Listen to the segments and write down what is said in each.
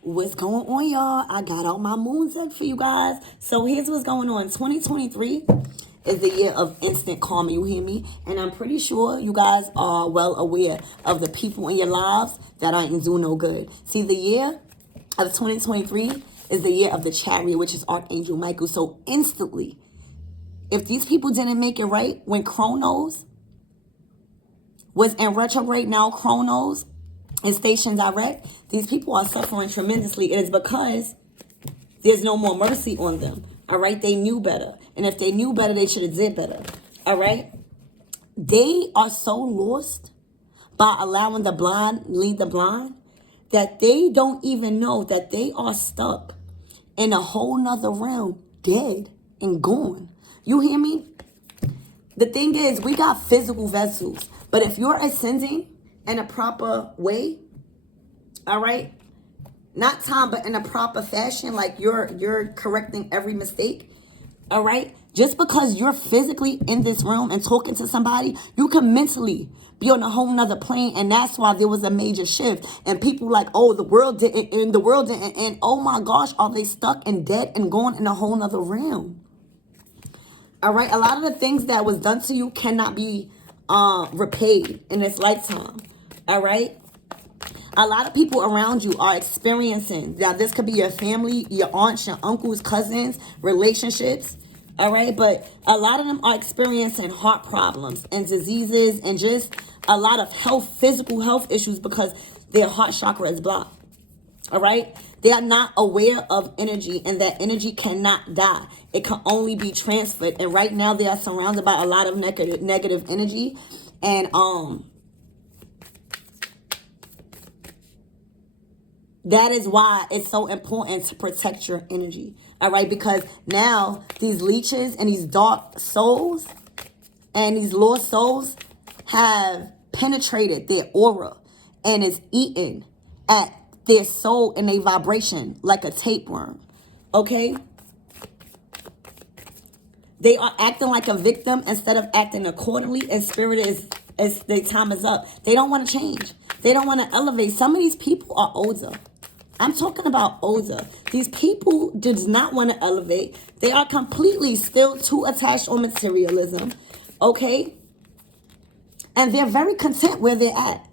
What's going on, y'all? I got all my moons up for you guys. So here's what's going on. 2023 is the year of instant karma, you hear me? And I'm pretty sure you guys are well aware of the people in your lives that ain't do no good. See, the year of 2023 is the year of the Chariot, which is Archangel Michael. So instantly, if these people didn't make it right when Chronos was in retrograde, now Chronos and station direct, these people are suffering tremendously. It is because there's no more mercy on them. All right, they knew better, and if they knew better, they should have did better. All right, they are so lost by allowing the blind lead the blind that they don't even know that they are stuck in a whole nother realm, dead and gone. You hear me? The thing is, we got physical vessels, but if you're ascending in a proper way, all right, not time, but in a proper fashion, like you're correcting every mistake, all right, just because you're physically in this room and talking to somebody, you can mentally be on a whole nother plane. And that's why there was a major shift, and people like, oh, the world didn't end, the world didn't end. Oh my gosh, are they stuck and dead and gone in a whole nother realm? All right, a lot of the things that was done to you cannot be repaid in this lifetime. All right, a lot of people around you are experiencing, now this could be your family, your aunts, your uncles, cousins, relationships, all right, but a lot of them are experiencing heart problems and diseases and just a lot of physical health issues because their heart chakra is blocked. All right, they are not aware of energy, and that energy cannot die. It can only be transferred. And right now they are surrounded by a lot of negative energy, and that is why it's so important to protect your energy. All right, because now these leeches and these dark souls and these lost souls have penetrated their aura and is eaten at their soul and their vibration like a tapeworm. Okay? They are acting like a victim instead of acting accordingly, and spirit is their time is up. They don't want to change. They don't want to elevate. Some of these people are older. I'm talking about older. These people does not want to elevate. They are completely still too attached on materialism. Okay? And they're very content where they're at.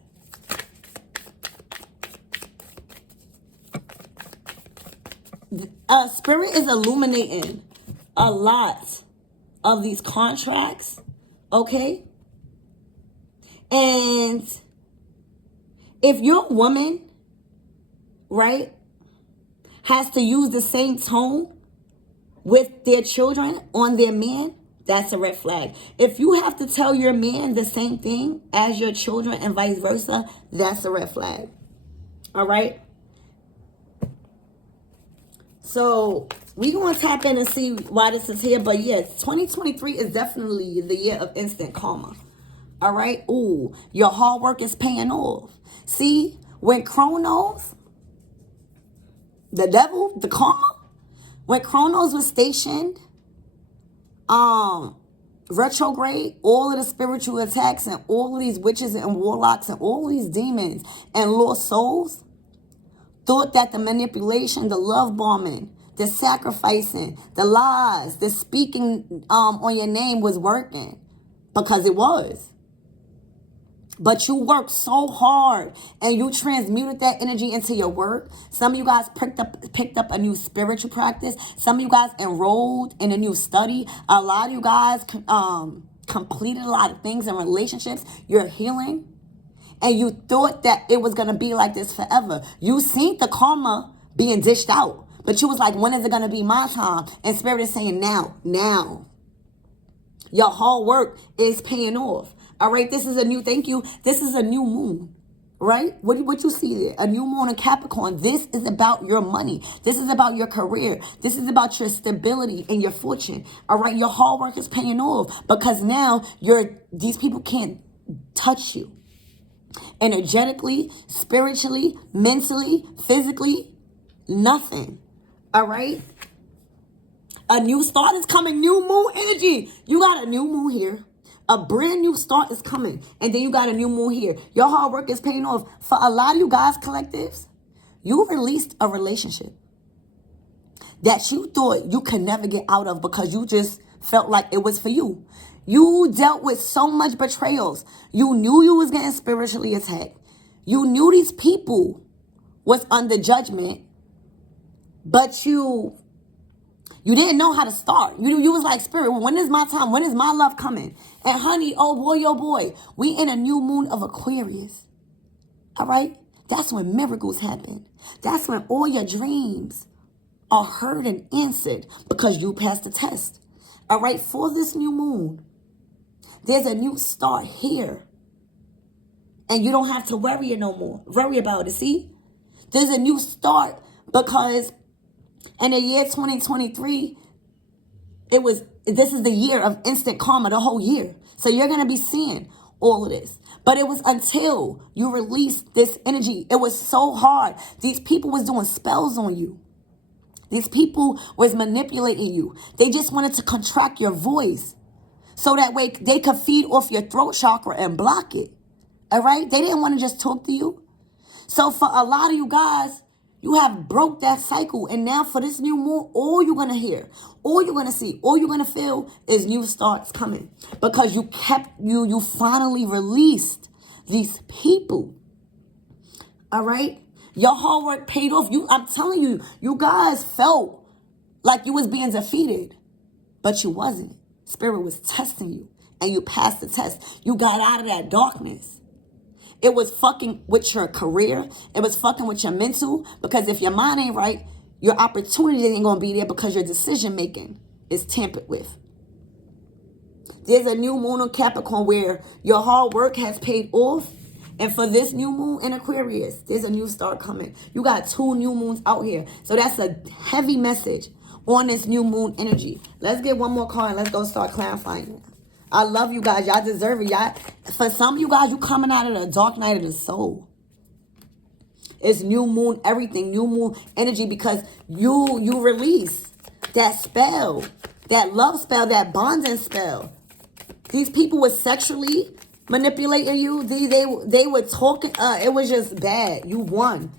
Spirit is illuminating a lot of these contracts, okay? And if your woman, right, has to use the same tone with their children on their man, that's a red flag. If you have to tell your man the same thing as your children and vice versa, that's a red flag. All right? So we going to tap in and see why this is here. But yes, 2023 is definitely the year of instant karma. All right? Ooh, your hard work is paying off. See, when Chronos, the devil, the karma, when Chronos was stationed, retrograde, all of the spiritual attacks and all of these witches and warlocks and all of these demons and lost souls thought that the manipulation, the love bombing, the sacrificing, the lies, the speaking on your name was working, because it was. But you worked so hard and you transmuted that energy into your work. Some of you guys picked up a new spiritual practice. Some of you guys enrolled in a new study. A lot of you guys completed a lot of things in relationships. You're healing. And you thought that it was going to be like this forever. You seen the karma being dished out. But you was like, when is it going to be my time? And Spirit is saying, now, now. Your hard work is paying off. All right, this is a new, thank you. This is a new moon, right? What you see there? A new moon in Capricorn. This is about your money. This is about your career. This is about your stability and your fortune. All right, your hard work is paying off because now these people can't touch you. Energetically, spiritually, mentally, physically, nothing. All right? A new start is coming. New moon energy. You got a new moon here. A brand new start is coming. And then you got a new moon here. Your hard work is paying off. For a lot of you guys, collectives, You released a relationship that you thought you could never get out of because you just felt like it was for you. You dealt with so much betrayals. You knew you was getting spiritually attacked. You knew these people was under judgment, but you didn't know how to start. You was like, Spirit, when is my time? When is my love coming? And honey, oh boy, we in a new moon of Aquarius. All right? That's when miracles happen. That's when all your dreams are heard and answered because you passed the test. All right? For this new moon, there's a new start here. And you don't have to worry it no more. Worry about it. See? There's a new start because in the year 2023, this is the year of instant karma, the whole year. So you're going to be seeing all of this. But it was until you released this energy. It was so hard. These people was doing spells on you. These people was manipulating you. They just wanted to contract your voice so that way they could feed off your throat chakra and block it. All right? They didn't want to just talk to you. So for a lot of you guys, you have broke that cycle. And now for this new moon, all you're going to hear, all you're going to see, all you're going to feel is new starts coming. Because you finally released these people. All right? Your hard work paid off. I'm telling you, you guys felt like you was being defeated. But you wasn't. Spirit was testing you. And you passed the test. You got out of that darkness. It was fucking with your career. It was fucking with your mental. Because if your mind ain't right, your opportunity ain't going to be there because your decision making is tampered with. There's a new moon on Capricorn where your hard work has paid off. And for this new moon in Aquarius, there's a new start coming. You got 2 new moons out here. So that's a heavy message on this new moon energy. Let's get one more card and let's go start clarifying it. I love you guys. Y'all deserve it. For some of you guys, you coming out of the dark night of the soul. It's new moon, everything. New moon energy because you release that spell, that love spell, that bonding spell. These people were sexually manipulating you. They were talking. It was just bad. You won.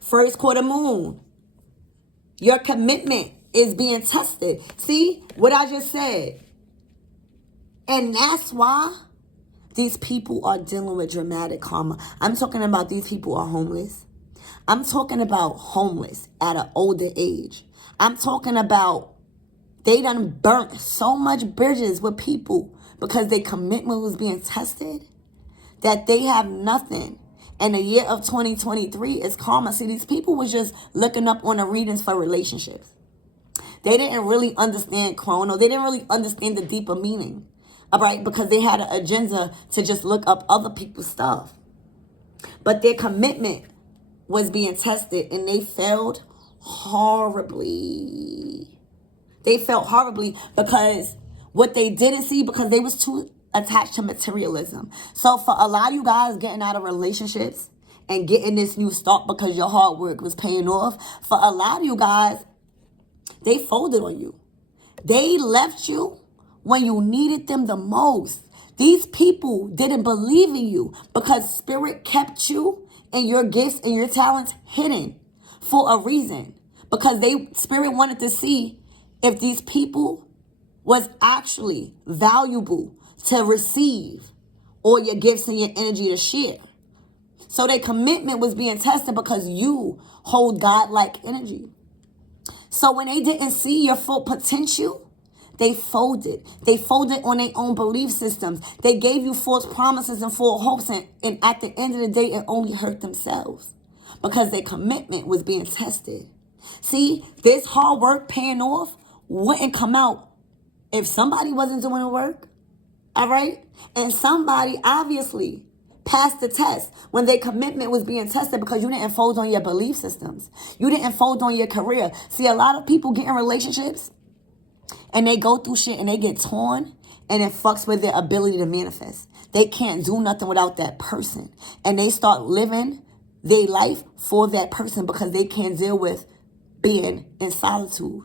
First quarter moon. Your commitment is being tested. See what I just said? And that's why these people are dealing with dramatic karma. I'm talking about these people are homeless. I'm talking about homeless at an older age. I'm talking about they done burnt so much bridges with people because their commitment was being tested that they have nothing. And the year of 2023 is karma. See, these people was just looking up on the readings for relationships. They didn't really understand chrono. They didn't really understand the deeper meaning. All right, because they had an agenda to just look up other people's stuff. But their commitment was being tested and they failed horribly. They felt horribly because what they didn't see, because they was too attached to materialism. So for a lot of you guys getting out of relationships and getting this new start because your hard work was paying off, for a lot of you guys, they folded on you. They left you when you needed them the most. These people didn't believe in you because Spirit kept you and your gifts and your talents hidden for a reason. Because Spirit wanted to see if these people was actually valuable to receive all your gifts and your energy to share. So their commitment was being tested because you hold God-like energy. So when they didn't see your full potential, they folded. They folded on their own belief systems. They gave you false promises and false hopes. And at the end of the day, it only hurt themselves because their commitment was being tested. See, this hard work paying off wouldn't come out if somebody wasn't doing the work. All right? And somebody obviously passed the test when their commitment was being tested because you didn't fold on your belief systems. You didn't fold on your career. See, a lot of people get in relationships and they go through shit and they get torn and it fucks with their ability to manifest. They can't do nothing without that person. And they start living their life for that person because they can't deal with being in solitude.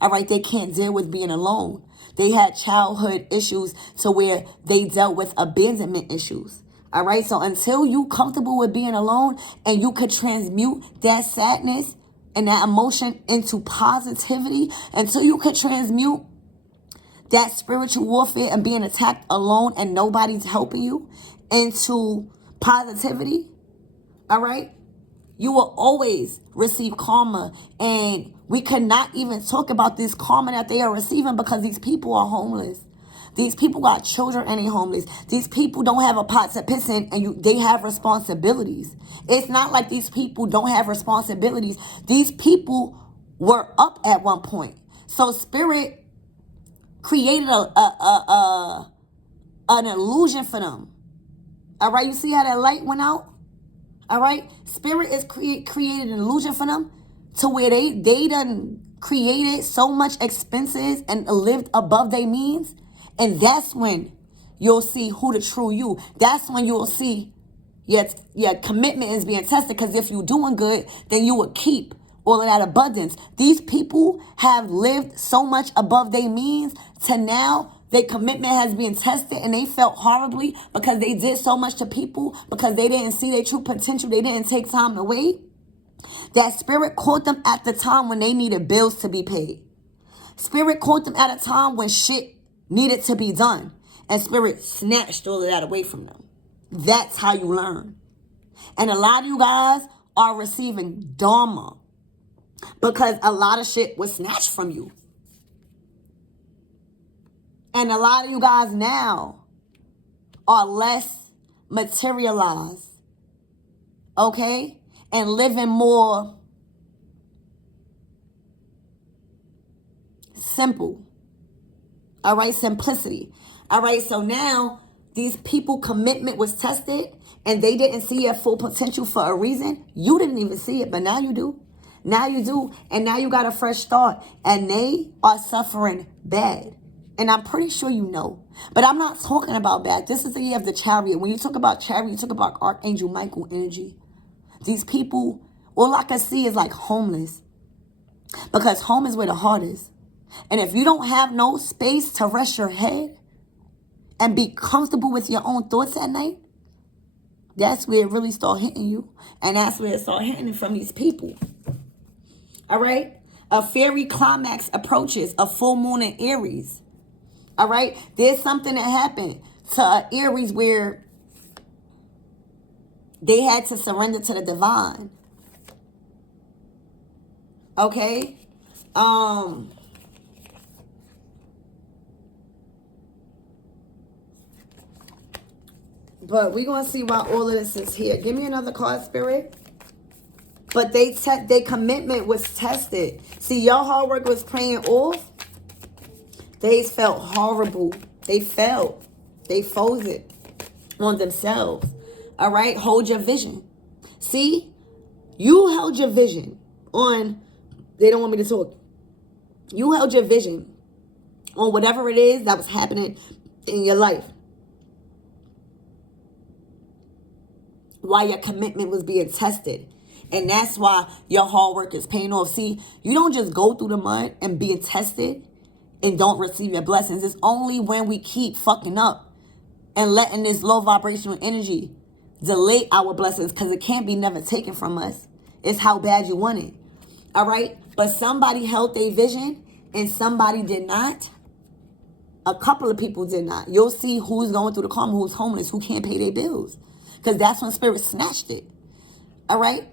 All right, they can't deal with being alone. They had childhood issues to where they dealt with abandonment issues. All right. So until you comfortable with being alone and you could transmute that sadness and that emotion into positivity, until you could transmute that spiritual warfare and being attacked alone and nobody's helping you into positivity, all right, you will always receive karma. And we cannot even talk about this karma that they are receiving because these people are homeless. These people got children and they're homeless. These people don't have a pot to piss in, and they have responsibilities. It's not like these people don't have responsibilities. These people were up at one point. So spirit created an illusion for them. All right, you see how that light went out? All right, spirit is created an illusion for them to where they done created so much expenses and lived above their means. And that's when you'll see who the true you. That's when you'll see your commitment is being tested. Because if you're doing good, then you will keep all of that abundance. These people have lived so much above their means to now their commitment has been tested, and they felt horribly because they did so much to people because they didn't see their true potential. They didn't take time to wait. That spirit caught them at the time when they needed bills to be paid. Spirit caught them at a time when shit needed to be done. And spirit snatched all of that away from them. That's how you learn. And a lot of you guys are receiving dharma because a lot of shit was snatched from you. And a lot of you guys now are less materialized, okay? And living more simple. All right, simplicity. All right, so now these people commitment was tested and they didn't see your full potential for a reason. You didn't even see it, but now you do. Now you do, and now you got a fresh start, and they are suffering bad. And I'm pretty sure you know. But I'm not talking about bad. This is the year of the Chariot. When you talk about Chariot, you talk about Archangel Michael energy. These people, all I can see is like homeless. Because home is where the heart is. And if you don't have no space to rest your head and be comfortable with your own thoughts at night, that's where it really start hitting you. And that's where it start hitting from these people. All right? A fairy climax approaches a full moon in Aries. All right? There's something that happened to Aries where they had to surrender to the divine. Okay? But we're going to see why all of this is here. Give me another card, Spirit. But their commitment was tested. See, your hard work was paying off. They felt horrible. They felt. They folded on themselves. All right? Hold your vision. See? You held your vision on... They don't want me to talk. You held your vision on whatever it is that was happening in your life. While your commitment was being tested. And that's why your hard work is paying off. See, you don't just go through the mud and being tested and don't receive your blessings. It's only when we keep fucking up and letting this low vibrational energy delay our blessings, because it can't be never taken from us. It's how bad you want it. All right? But somebody held their vision and somebody did not. A couple of people did not. You'll see who's going through the karma, who's homeless, who can't pay their bills. Because that's when spirit snatched it. All right?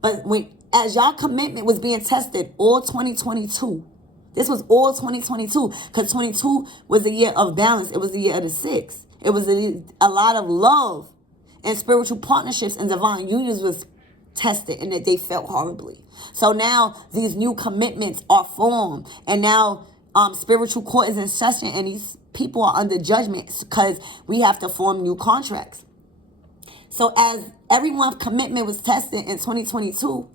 But as y'all commitment was being tested all 2022, this was all 2022, because 22 was the year of balance. It was the year of the 6. It was a lot of love and spiritual partnerships and divine unions was tested, and that they felt horribly. So now these new commitments are formed, and now spiritual court is in session, and these people are under judgment because we have to form new contracts. So as everyone's commitment was tested in 2022,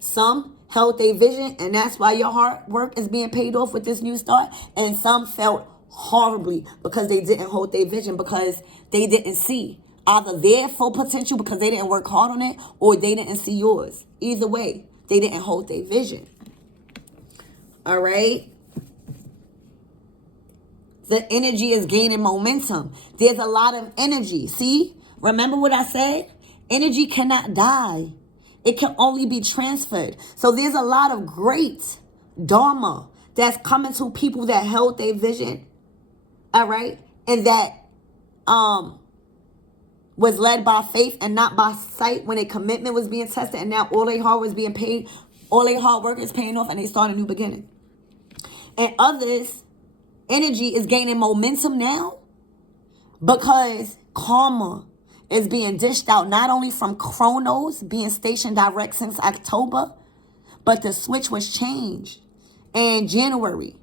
some held their vision, and that's why your hard work is being paid off with this new start. And some felt horribly because they didn't hold their vision, because they didn't see either their full potential because they didn't work hard on it, or they didn't see yours. Either way, they didn't hold their vision. All right? The energy is gaining momentum. There's a lot of energy. See? Remember what I said? Energy cannot die. It can only be transferred. So there's a lot of great dharma that's coming to people that held their vision. All right? And that was led by faith and not by sight when a commitment was being tested, and now all their hard was being paid, all their hard work is paying off, and they start a new beginning. And others, energy is gaining momentum now because karma is being dished out, not only from Chronos being stationed direct since October, but the switch was changed in January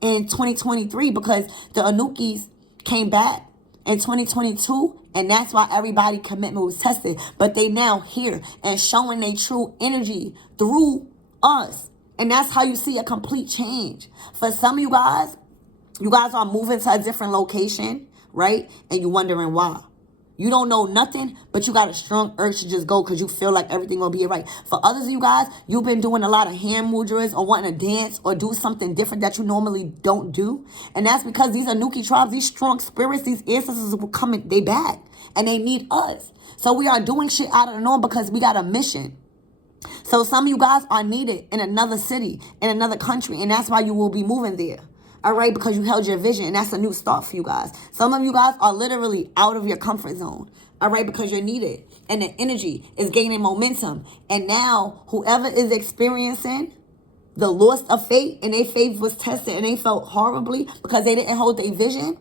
in 2023 because the Anukis came back in 2022, and that's why everybody commitment was tested. But they now here and showing their true energy through us. And that's how you see a complete change. For some of you guys are moving to a different location, right? And you're wondering why. You don't know nothing, but you got a strong urge to just go because you feel like everything gonna be right. For others of you guys, you've been doing a lot of hand mudras or wanting to dance or do something different that you normally don't do. And that's because these Anuki tribes, these strong spirits, these ancestors will come in, they back. And they need us. So we are doing shit out of the norm because we got a mission. So some of you guys are needed in another city, in another country. And that's why you will be moving there. All right, because you held your vision, and that's a new start for you guys. Some of you guys are literally out of your comfort zone, all right, because you're needed, and the energy is gaining momentum. And now, whoever is experiencing the loss of faith, and their faith was tested, and they felt horribly because they didn't hold their vision,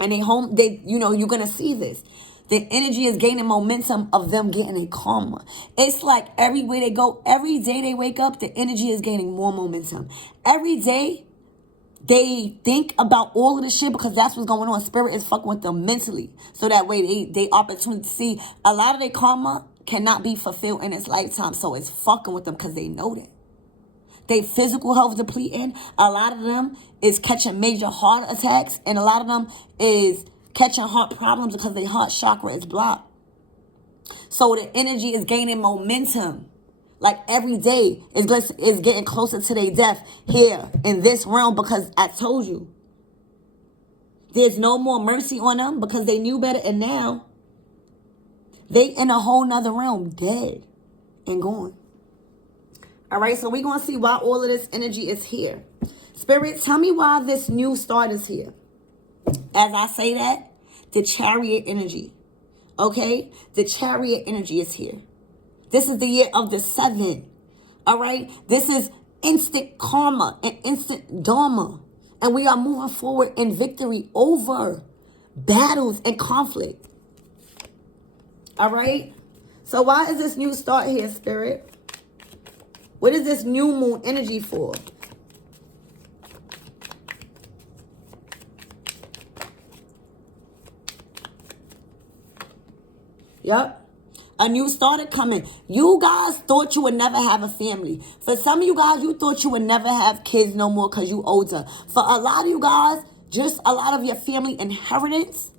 and you're gonna see this. The energy is gaining momentum of them getting a karma. It's like everywhere they go, every day they wake up, the energy is gaining more momentum. Every day they think about all of this shit because that's what's going on. Spirit is fucking with them mentally. So that way they opportunity to see a lot of their karma cannot be fulfilled in its lifetime. So it's fucking with them because they know that. They physical health depleting. A lot of them is catching major heart attacks. And a lot of them is catching heart problems because their heart chakra is blocked. So the energy is gaining momentum. Like every day is getting closer to their death here in this realm because I told you. There's no more mercy on them because they knew better, and now they in a whole nother realm, dead and gone. All right, so we're going to see why all of this energy is here. Spirit, tell me why this new start is here. As I say that, the chariot energy, okay? The chariot energy is here. This is the year of the 7. All right? This is instant karma and instant dharma. And we are moving forward in victory over battles and conflict. All right? So why is this new start here, Spirit? What is this new moon energy for? Yep. A new started coming. You guys thought you would never have a family. For some of you guys, you thought you would never have kids no more because you older. For a lot of you guys, just a lot of your family inheritance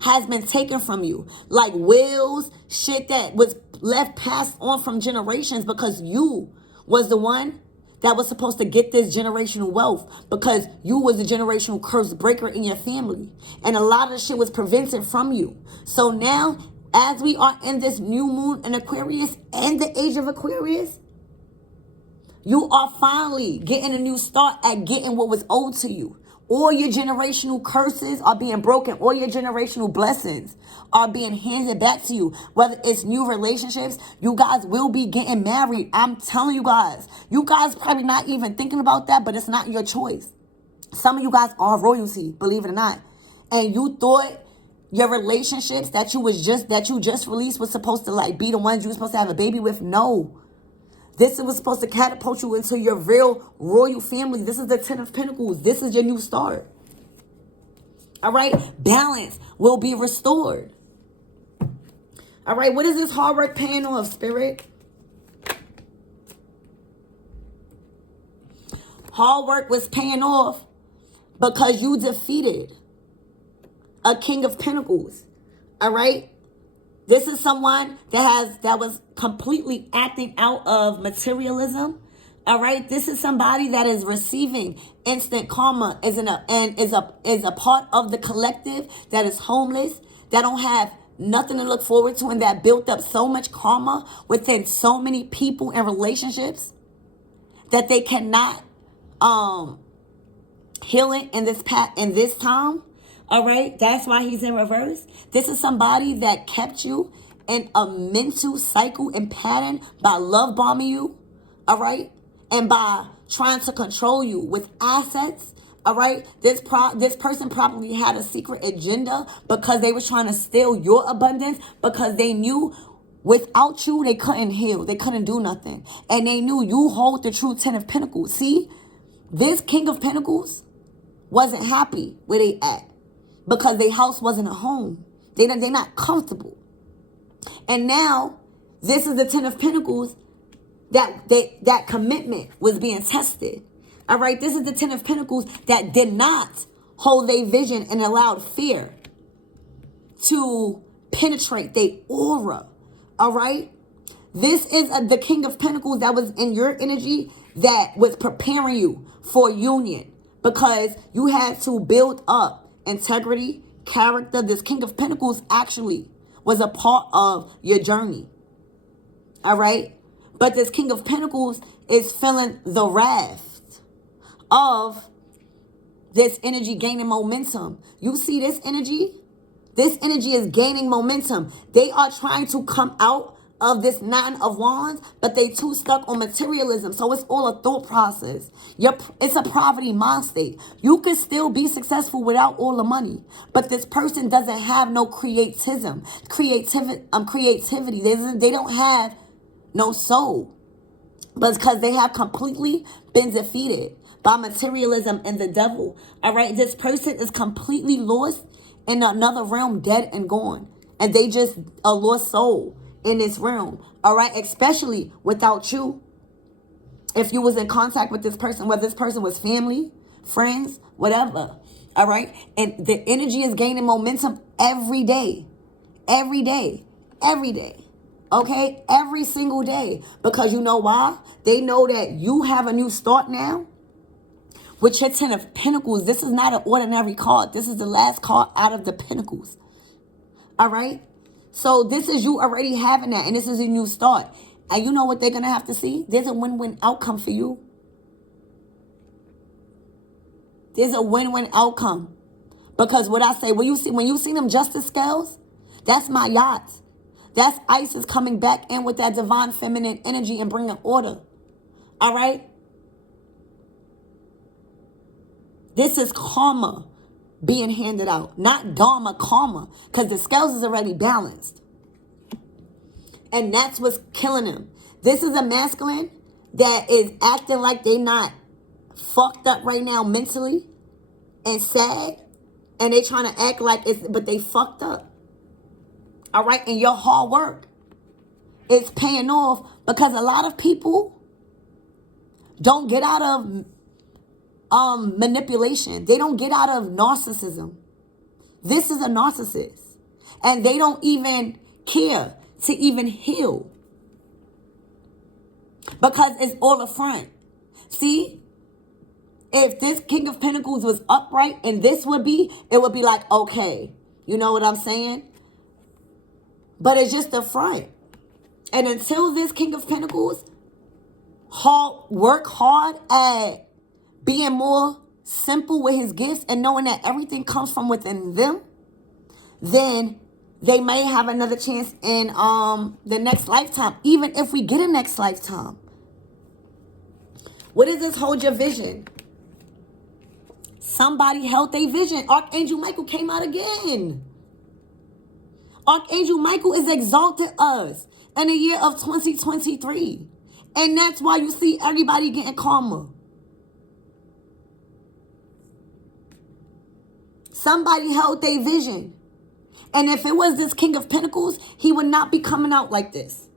has been taken from you. Like wills, shit that was left passed on from generations because you was the one that was supposed to get this generational wealth because you was the generational curse breaker in your family. And a lot of shit was prevented from you. So now, as we are in this new moon in Aquarius and the age of Aquarius, you are finally getting a new start at getting what was owed to you. All your generational curses are being broken. All your generational blessings are being handed back to you. Whether it's new relationships, you guys will be getting married. I'm telling you guys probably not even thinking about that, but it's not your choice. Some of you guys are royalty, believe it or not. And you thought your relationships that you just released was supposed to like be the ones you were supposed to have a baby with. No. This was supposed to catapult you into your real royal family. This is the 10 of Pentacles. This is your new start. All right? Balance will be restored. All right? What is this hard work paying off, Spirit? Hard work was paying off because you defeated a King of Pentacles. All right? This is someone that was completely acting out of materialism. All right, this is somebody that is receiving instant karma, is a part of the collective that is homeless, that don't have nothing to look forward to, and that built up so much karma within so many people and relationships that they cannot heal it in this time. All right, that's why he's in reverse. This is somebody that kept you in a mental cycle and pattern by love bombing you. All right, and by trying to control you with assets. All right, this person probably had a secret agenda because they were trying to steal your abundance, because they knew without you they couldn't heal, they couldn't do nothing, and they knew you hold the true 10 of Pentacles. See, this King of Pentacles wasn't happy where they at because their house wasn't a home. They're not comfortable, and now this is the 10 of Pentacles that commitment was being tested. All right, this is the 10 of Pentacles that did not hold their vision and allowed fear to penetrate their aura. All right, this is the King of Pentacles that was in your energy that was preparing you for union because you had to build up integrity, character. This King of Pentacles actually was a part of your journey. All right, but this King of Pentacles is feeling the wrath of this energy gaining momentum. You see this energy? This energy is gaining momentum. They are trying to come out of this 9 of Wands, but they too stuck on materialism. So it's all a thought process. It's a poverty mind state. You can still be successful without all the money, but this person doesn't have no creativity. They don't have no soul, but because they have completely been defeated by materialism and the devil. All right, this person is completely lost in another realm, dead and gone, and they just a lost soul in this realm. All right, especially without you. If you was in contact with this person, whether this person was family, friends, whatever. All right, and the energy is gaining momentum every day, every day, every day. Okay, every single day, because you know why? They know that you have a new start now. With your 10 of Pentacles, this is not an ordinary card. This is the last card out of the Pentacles. All right? So this is you already having that, and this is a new start. And you know what they're going to have to see? There's a win-win outcome for you. There's a win-win outcome. Because what I say, when you see them justice scales, that's my yacht. That's Isis coming back in with that divine feminine energy and bringing order. All right? This is karma being handed out, not dharma, karma, because the scales is already balanced. And that's what's killing them. This is a masculine that is acting like they not fucked up right now mentally and sad, and they trying to act like it's, but they fucked up. All right, and your hard work is paying off, because a lot of people don't get out of manipulation. They don't get out of narcissism. This is a narcissist, and they don't even care to even heal because it's all a front. See, if this King of Pentacles was upright, and this would be, it would be like, okay, you know what I'm saying? But it's just a front. And until this King of Pentacles work hard at being more simple with his gifts and knowing that everything comes from within them, then they may have another chance in the next lifetime, even if we get a next lifetime. What is this? Hold your vision. Somebody held their vision. Archangel Michael came out again. Archangel Michael is exalted us in the year of 2023. And that's why you see everybody getting karma. Somebody held their vision. And if it was this King of Pentacles, he would not be coming out like this.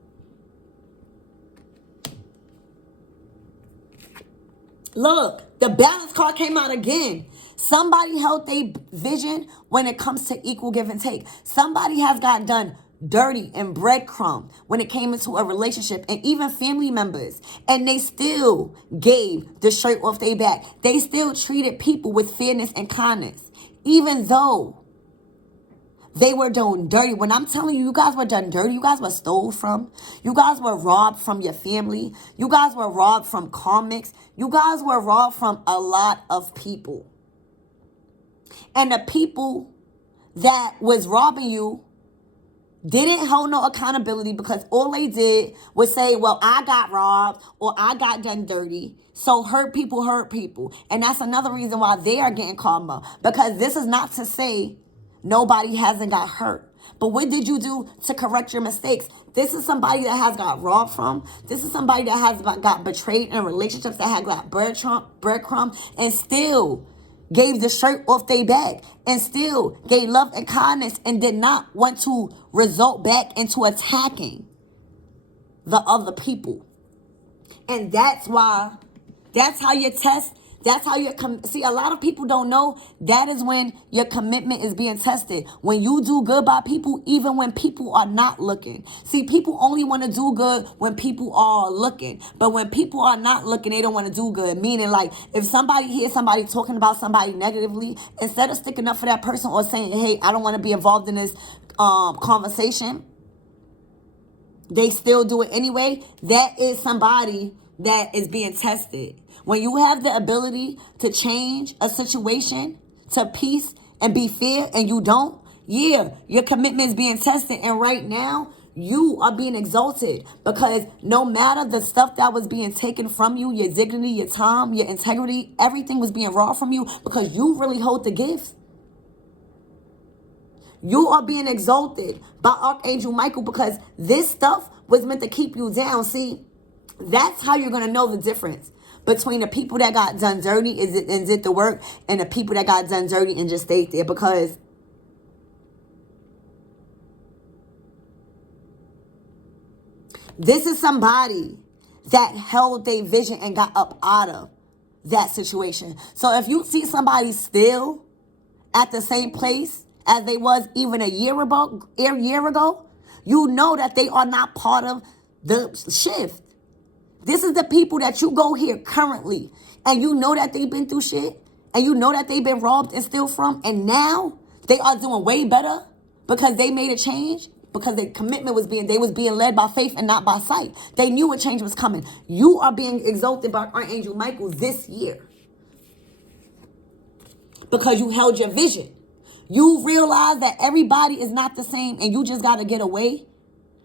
Look, the balance card came out again. Somebody held their vision when it comes to equal give and take. Somebody has got done dirty and breadcrumb when it came into a relationship, and even family members, and they still gave the shirt off their back. They still treated people with fairness and kindness, even though They were done dirty. When I'm telling you, you guys were done dirty. You guys were stole from. You guys were robbed from your family. You guys were robbed from karmics. You guys were robbed from a lot of people. And the people that was robbing you didn't hold no accountability, because all they did was say, well, I got robbed or I got done dirty. So hurt people hurt people. And that's another reason why they are getting karma. Because this is not to say nobody hasn't got hurt. But what did you do to correct your mistakes? This is somebody that has got robbed from. This is somebody that has got betrayed in relationships, that had got breadcrumbs, and still gave the shirt off their back, and still gave love and kindness, and did not want to result back into attacking the other people. And that's why, that's how you test. That's how see, a lot of people don't know that is when your commitment is being tested. When you do good by people, even when people are not looking. See, people only want to do good when people are looking. But when people are not looking, they don't want to do good. Meaning, like, if somebody hears somebody talking about somebody negatively, instead of sticking up for that person or saying, hey, I don't want to be involved in this conversation, they still do it anyway. That is somebody that is being tested. When you have the ability to change a situation to peace and be fair, and you don't, yeah, your commitment is being tested. And right now, you are being exalted, because no matter the stuff that was being taken from you, your dignity, your time, your integrity, everything was being robbed from you, because you really hold the gifts. You are being exalted by Archangel Michael, because this stuff was meant to keep you down. See, that's how you're going to know the difference between the people that got done dirty and did the work, and the people that got done dirty and just stayed there. Because this is somebody that held their vision and got up out of that situation. So if you see somebody still at the same place as they was even a year ago, you know that they are not part of the shift. This is the people that you go here currently, and you know that they've been through shit, and you know that they've been robbed and steal from, and now they are doing way better because they made a change, because their commitment was being led by faith and not by sight. They knew a change was coming. You are being exalted by Archangel Michael this year because you held your vision. You realize that everybody is not the same, and you just got to get away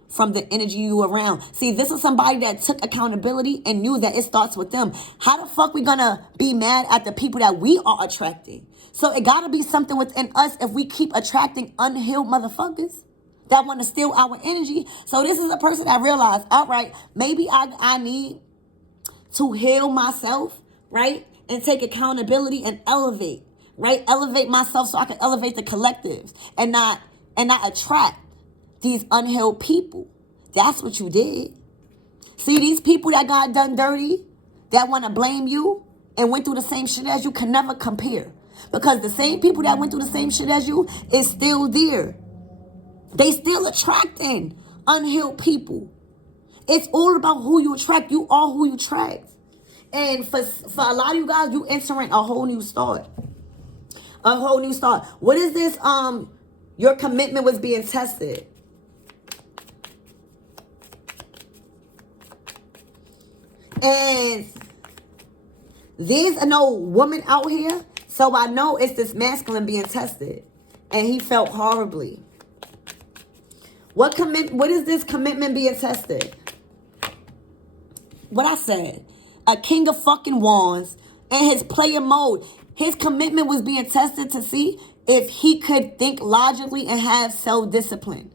from the energy you around. See, this is somebody that took accountability and knew that it starts with them. How the fuck we gonna be mad at the people that we are attracting? So it gotta be something within us if we keep attracting unhealed motherfuckers that want to steal our energy. So this is a person that realized, all right, maybe I need to heal myself, right? And take accountability and elevate, right? Elevate myself so I can elevate the collectives and not attract these unhealed people. That's what you did. See, these people that got done dirty, that want to blame you and went through the same shit as you, can never compare. Because the same people that went through the same shit as you is still there. They still attracting unhealed people. It's all about who you attract. You are who you attract. And for a lot of you guys, you entering a whole new start. A whole new start. What is this? Your commitment was being tested. And there's no woman out here, so I know it's this masculine being tested. And he felt horribly. What is this commitment being tested? What I said. A king of fucking wands and his player mode. His commitment was being tested to see if he could think logically and have self-discipline.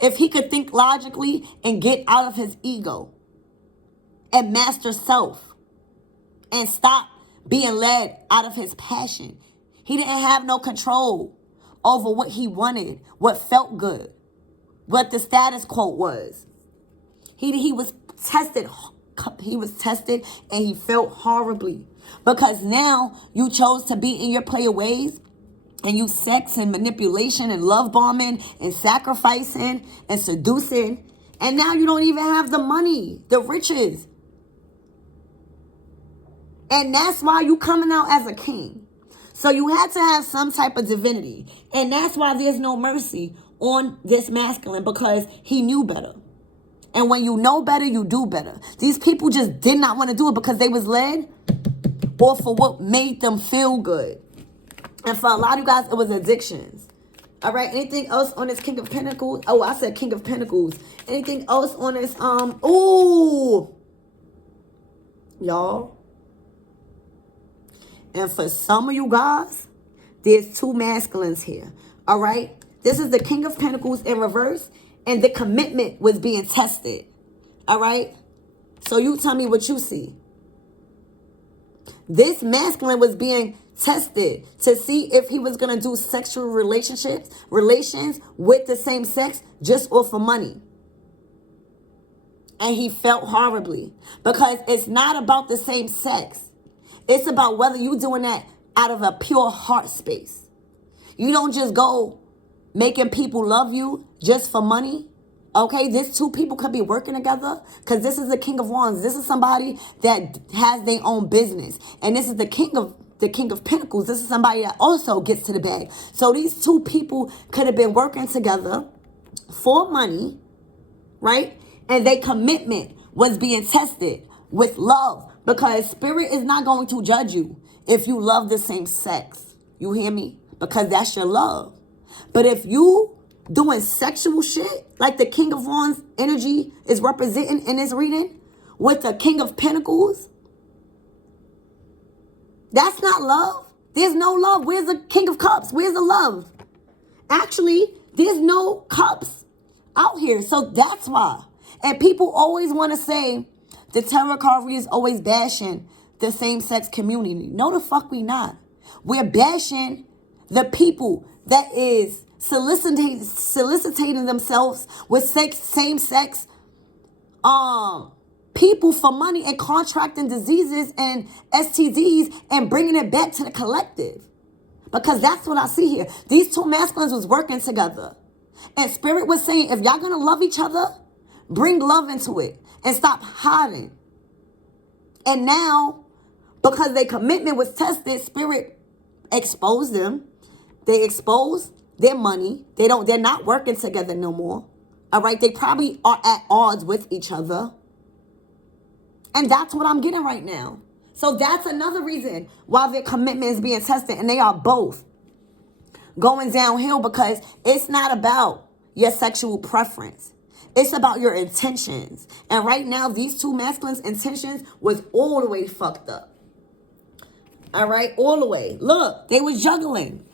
If he could think logically and get out of his ego. And master self. And stop being led out of his passion. He didn't have no control over what he wanted, what felt good, what the status quo was. He was tested. He was tested and he felt horribly. Because now you chose to be in your player ways. And you sex and manipulation and love bombing and sacrificing and seducing. And now you don't even have the money, the riches. And that's why you coming out as a king. So you had to have some type of divinity. And that's why there's no mercy on this masculine, because he knew better. And when you know better, you do better. These people just did not want to do it because they was led, or for what made them feel good. And for a lot of you guys, it was addictions. All right, anything else on this King of Pentacles? Oh, I said King of Pentacles. Anything else on this, ooh. Y'all. And for some of you guys, there's two masculines here. All right? This is the King of Pentacles in reverse, and the commitment was being tested. All right? So you tell me what you see. This masculine was being tested to see if he was going to do sexual relations with the same sex just off of money. And he felt horribly, because it's not about the same sex. It's about whether you're doing that out of a pure heart space. You don't just go making people love you just for money. Okay, these two people could be working together, because this is the King of Wands. This is somebody that has their own business. And this is the King of Pentacles. This is somebody that also gets to the bag. So these two people could have been working together for money, right? And their commitment was being tested with love, because spirit is not going to judge you if you love the same sex. You hear me? Because that's your love. But if you doing sexual shit, like the King of Wands energy is representing in this reading, with the King of Pentacles, that's not love. There's no love. Where's the King of Cups? Where's the love? Actually, there's no cups out here. So that's why. And people always want to say the tarot card reader is always bashing the same-sex community. No, the fuck we not. We're bashing the people that is soliciting themselves with same-sex people for money, and contracting diseases and STDs and bringing it back to the collective. Because that's what I see here. These two masculines was working together. And spirit was saying, if y'all gonna love each other, bring love into it and stop hiding. And now, because their commitment was tested, spirit exposed them. They exposed their money. They're not working together no more. All right. They probably are at odds with each other. And that's what I'm getting right now. So that's another reason why their commitment is being tested. And they are both going downhill, because it's not about your sexual preference. It's about your intentions. And right now, these two masculines' intentions was all the way fucked up. All right, all the way. Look, they was juggling.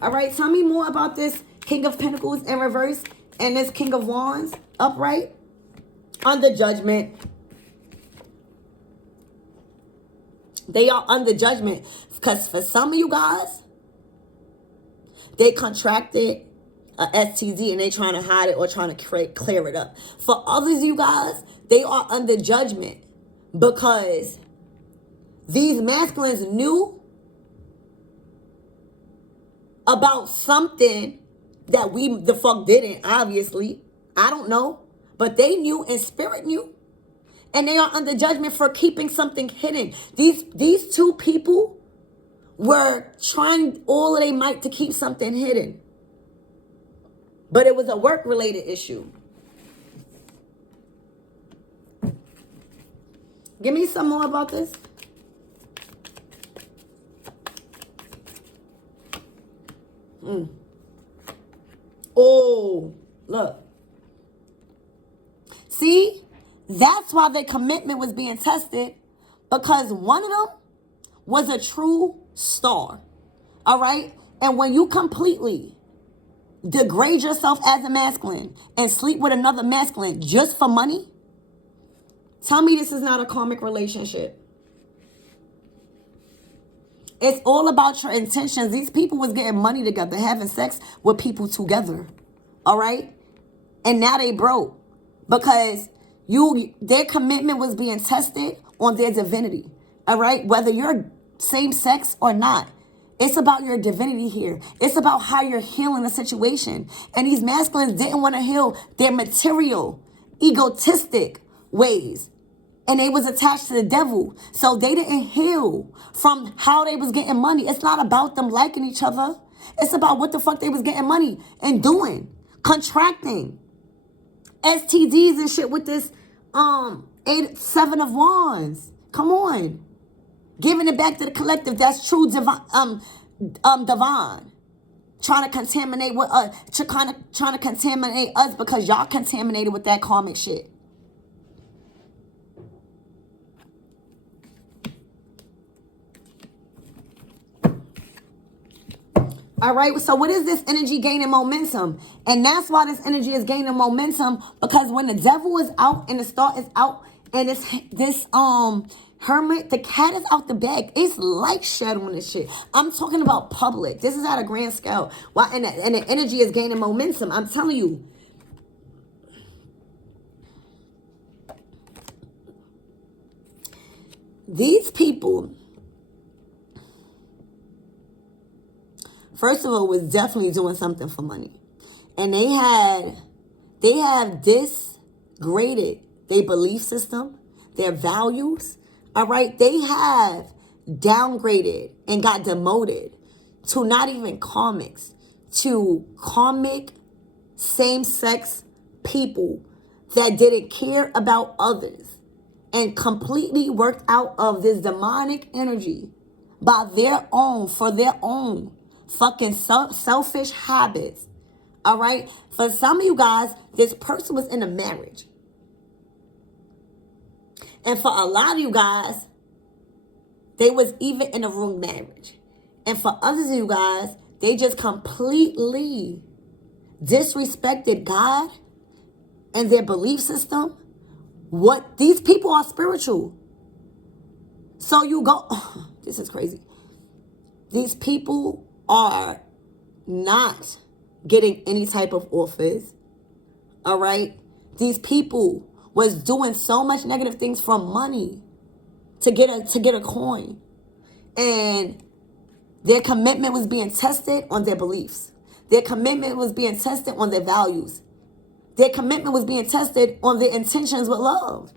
All right, tell me more about this King of Pentacles in reverse and this King of Wands upright. Under judgment. They are under judgment, because for some of you guys, they contracted a STD and they trying to hide it or trying to clear it up. For others of you guys, they are under judgment because these masculines knew about something that we the fuck didn't, obviously. I don't know. But they knew, and spirit knew. And they are under judgment for keeping something hidden. These two people were trying all of their might to keep something hidden. But it was a work-related issue. Give me some more about this. Oh, look. See, that's why their commitment was being tested, because one of them was a true star. All right? And when you completely degrade yourself as a masculine and sleep with another masculine just for money, tell me this is not a karmic relationship. It's all about your intentions. These people was getting money together, having sex with people together. All right? And now they broke. Because their commitment was being tested on their divinity. All right? Whether you're same sex or not. It's about your divinity here. It's about how you're healing the situation. And these masculines didn't want to heal their material, egotistic ways. and they was attached to the devil. So they didn't heal from how they was getting money. It's not about them liking each other. It's about what the fuck they was getting money and doing. Contracting. STDs and shit with this seven of wands. Come on. Giving it back to the collective. That's true divine. Trying to contaminate with trying to contaminate us because y'all contaminated with that karmic shit. All right, so what is this energy gaining momentum? And that's why this energy is gaining momentum, because when the devil is out and the star is out and it's this hermit, the cat is out the bag. It's like shadowing this shit. I'm talking about public. This is at a grand scale. Why? And the energy is gaining momentum. I'm telling you. These people, first of all, was definitely doing something for money. And they have disgraded their belief system, their values. All right. They have downgraded and got demoted to not even karmics, to karmic same-sex people that didn't care about others and completely worked out of this demonic energy by their own, for their own fucking selfish habits. All right. For some of you guys, this person was in a marriage. And for a lot of you guys, they was even in a wrong marriage. And for others of you guys, they just completely disrespected God and their belief system. What these people are spiritual. So you go, oh, this is crazy. These people are not getting any type of offers. All right. These people was doing so much negative things from money to get a coin. And their commitment was being tested on their beliefs. Their commitment was being tested on their values. Their commitment was being tested on their intentions with love.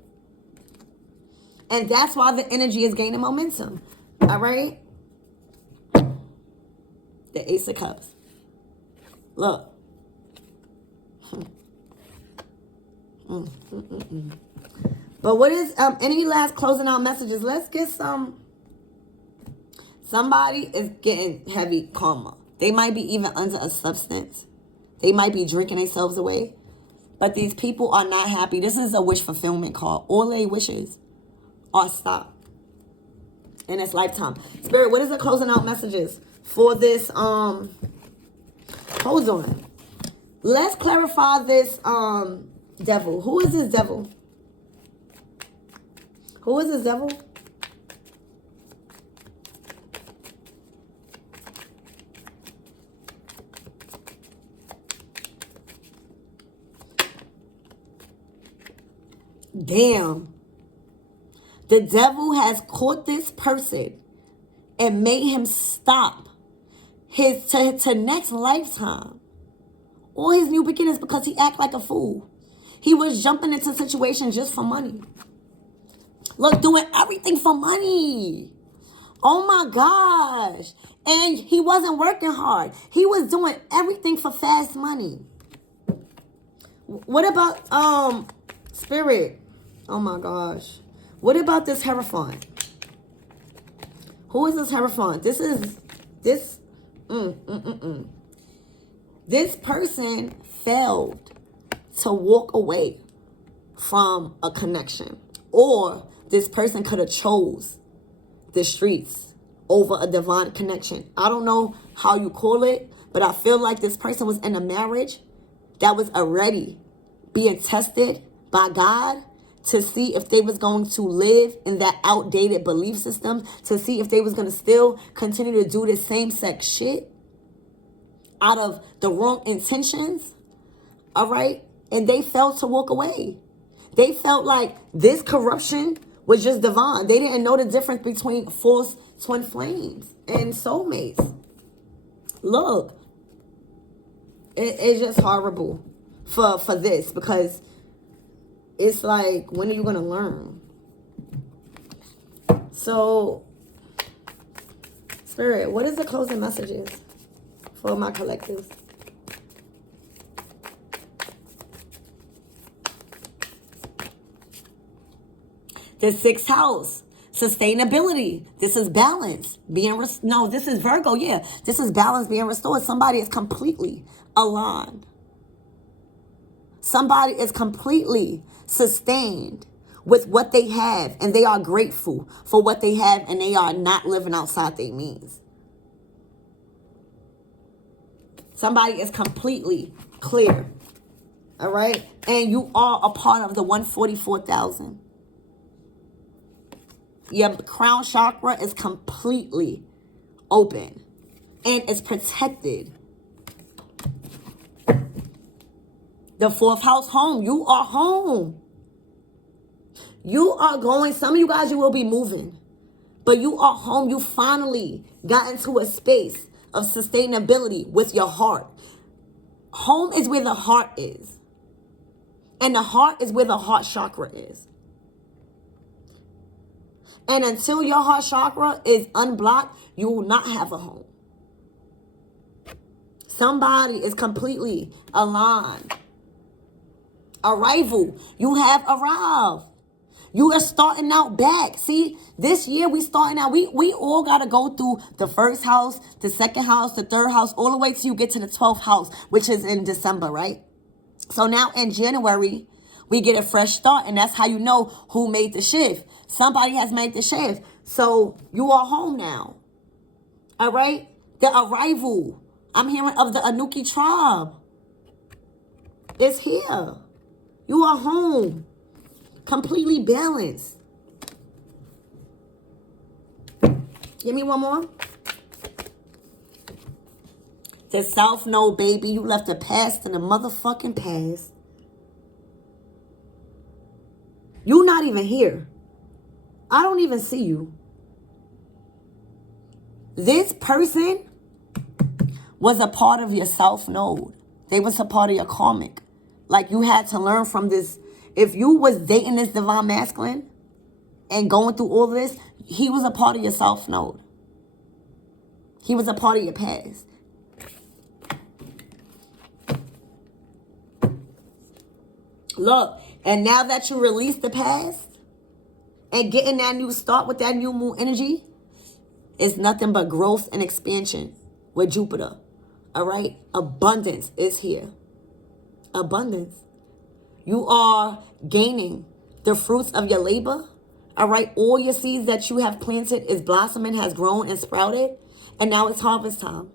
And that's why the energy is gaining momentum. All right? The Ace of Cups. Look. But what is any last closing out messages? Let's get some. Somebody is getting heavy karma. They might be even under a substance. They might be drinking themselves away. But these people are not happy. This is a wish fulfillment card. All their wishes are stopped in this lifetime. Spirit, what is the closing out messages for this? Hold on. Let's clarify this devil. Who is this devil? Who is this devil? Damn. The devil has caught this person and made him stop his to next lifetime. All his new beginnings because he act like a fool. He was jumping into situations just for money. Look, doing everything for money. Oh my gosh. And he wasn't working hard. He was doing everything for fast money. What about Spirit? Oh my gosh. What about this Hierophant? Who is this Hierophant? This person failed to walk away from a connection. Or this person could have chose the streets over a divine connection. I don't know how you call it, but I feel like this person was in a marriage that was already being tested by God to see if they was going to live in that outdated belief system, to see if they was going to still continue to do the same sex shit out of the wrong intentions. All right. And they felt to walk away. They felt like this corruption was just divine. They didn't know the difference between false twin flames and soulmates. Look, it's just horrible for this, because it's like, when are you going to learn? So, Spirit, what is the closing messages for my collectives? The sixth house, sustainability. This is balance being no, this is Virgo. Yeah, this is balance being restored. Somebody is completely aligned. Somebody is completely sustained with what they have, and they are grateful for what they have, and they are not living outside their means. Somebody is completely clear. All right, and you are a part of the 144,000. Your crown chakra is completely open and it's protected. The fourth house, home. You are home. You are going, some of you guys, you will be moving. But you are home. You finally got into a space of sustainability with your heart. Home is where the heart is. And the heart is where the heart chakra is. And until your heart chakra is unblocked, you will not have a home. Somebody is completely aligned. Arrival. You have arrived. You are starting out back. See, this year we starting out. We all got to go through the first house, the second house, the third house, all the way till you get to the 12th house, which is in December, right? So now in January, we get a fresh start, and that's how you know who made the shift. Somebody has made the shift. So you are home now. All right? The arrival. I'm hearing of the Anuki tribe. It's here. You are home. Completely balanced. Give me one more. The South Node, baby. You left the past in the motherfucking past. You're not even here. I don't even see you. This person was a part of your South Node. They was a part of your karmic. Like, you had to learn from this. If you was dating this divine masculine and going through all this, he was a part of your South Node. He was a part of your past. Look, and now that you release the past and getting that new start with that new moon energy, it's nothing but growth and expansion with Jupiter. All right? Abundance is here. Abundance. You are gaining the fruits of your labor. All right? All your seeds that you have planted is blossoming, has grown and sprouted. And now it's harvest time.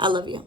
I love you.